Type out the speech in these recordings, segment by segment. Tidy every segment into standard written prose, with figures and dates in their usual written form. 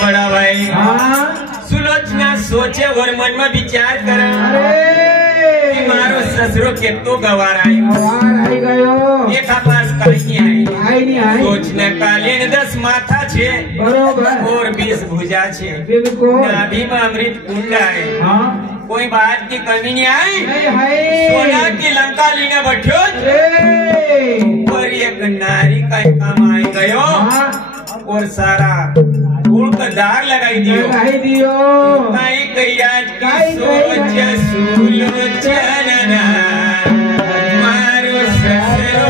बड़ा भाई सुलोचना सोचे और मन में विचार करे कि मारो ससुरो कितो गवार आई गयो एक पास कहीं आई सोचने कालीन 10 माथा छे बरोबर और 20 भुजा छे बिल्कुल नाभि में अमृत कुंड है कोई बात की कमी नहीं आई सोना की लंका लेने बैठो और एक नारी का काम आई गयो और सारा फूल का दाग लगाई दियो नहीं कहिया की सोच सुलोचना मारो ससुरो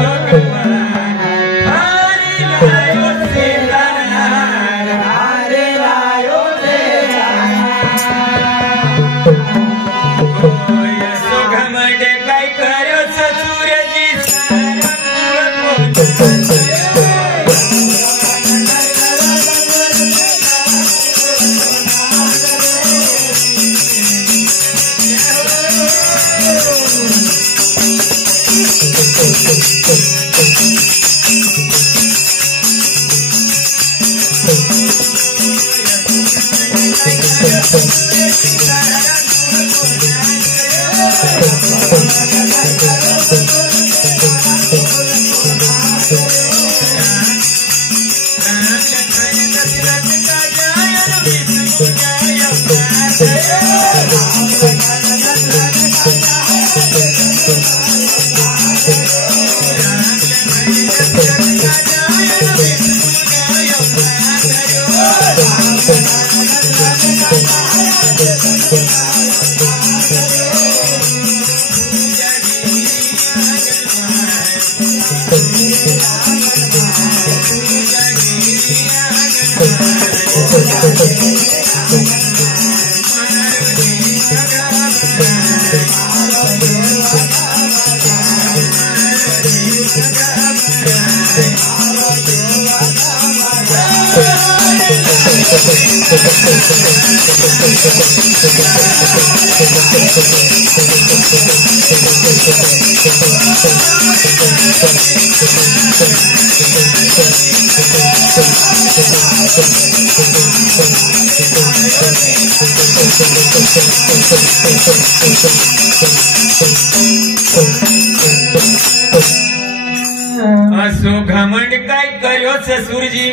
असो घमंड काय करो ससुर जी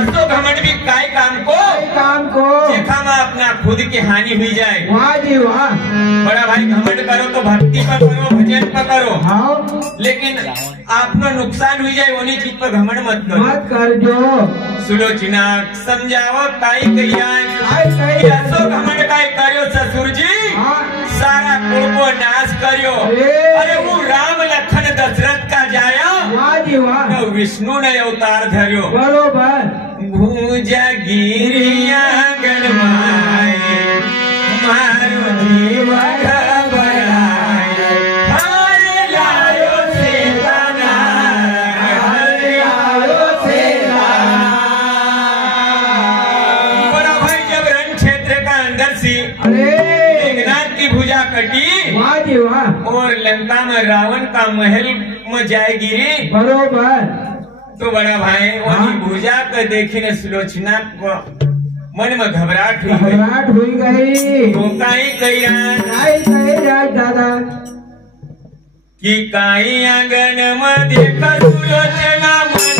असो घमंड भी काय काम को देखा में अपना खुद की हानि हुई जाए वाह जी वाह बड़ा भाई घमंड करो तो भक्ति पर करो भजन पर करो लेकिन आपको नुकसान हुई जाए उन्हीं चीज पर घमंड मत कर जो सुलोचना समझाओ काई कहिया असो घमंड काय करो ससुर जी सारा कुल को नाश करियो अरे वो राम लखन दशरथ का जाया तो विष्णु ने अवतार धरियो बरोबर भूजा गिरिया गणमाए मारो जीव घबराए हरे लायो सीताना हरे लायो सीताना बड़ा भाई जब रण क्षेत्र का अंदर सी मेघनाथ की भुजा कटी और लंका में रावण का महल में जाए गिरी बरोबर तो बड़ा भाई वही भुजा को देखी ने सुलोचना को मन में घबराहट हुई गई तो काई दादा कि काई आंगन में देखा सुलोचना मन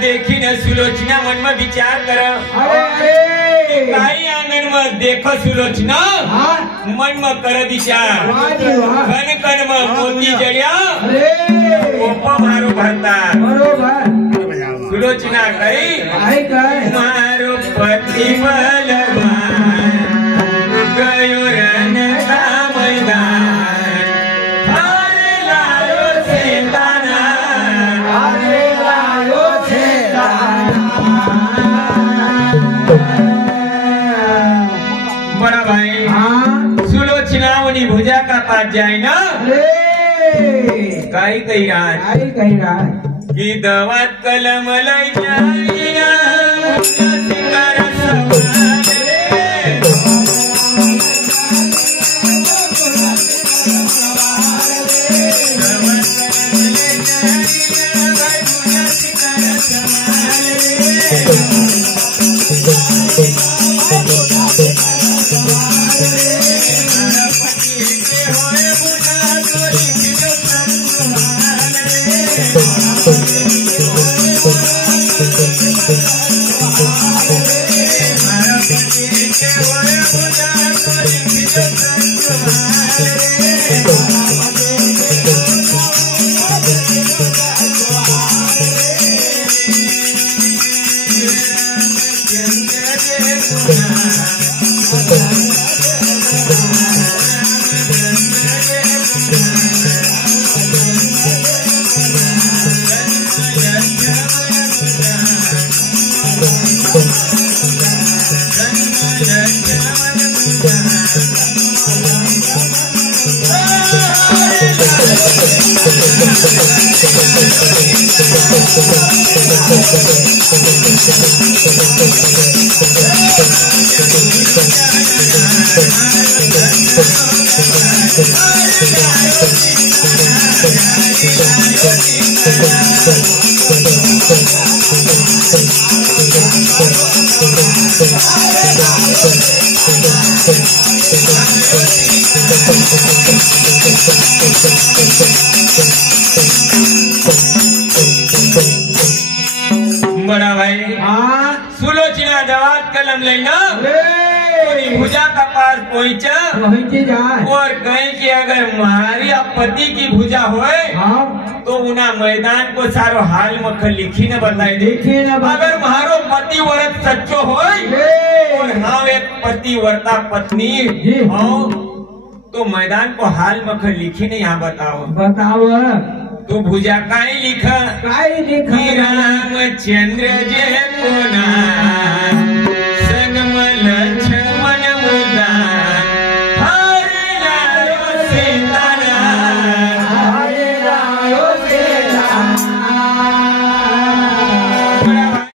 देखी न सुलोचना मन में विचार कर। आंगन में देखो सुलोचना मन में कर विचार। कन कन में मोती जड़िया मारो भरता सुलोचना कही मारो पति बलवान गयो रन का मैदान बड़ा भाई सुलोचना उन्हीं भुजा का पास जाए ना कही कही रहा कि दवात कलम लई जाइया बड़ा भाई सुलोचना दवात कलम लेना भुजा का पास पहुँचा और कहे कि अगर हमारी पति की भुजा होए तो उना मैदान को सारो हाल मख लिखी न बताई दे। अगर हमारो पति व्रत सच्चो होए और हाँ एक पतिव्रता पत्नी हो तो मैदान को हाल मख लिखी ने यहाँ बताओ तो भुजा काई लिखा रामचंद्र जय को नाम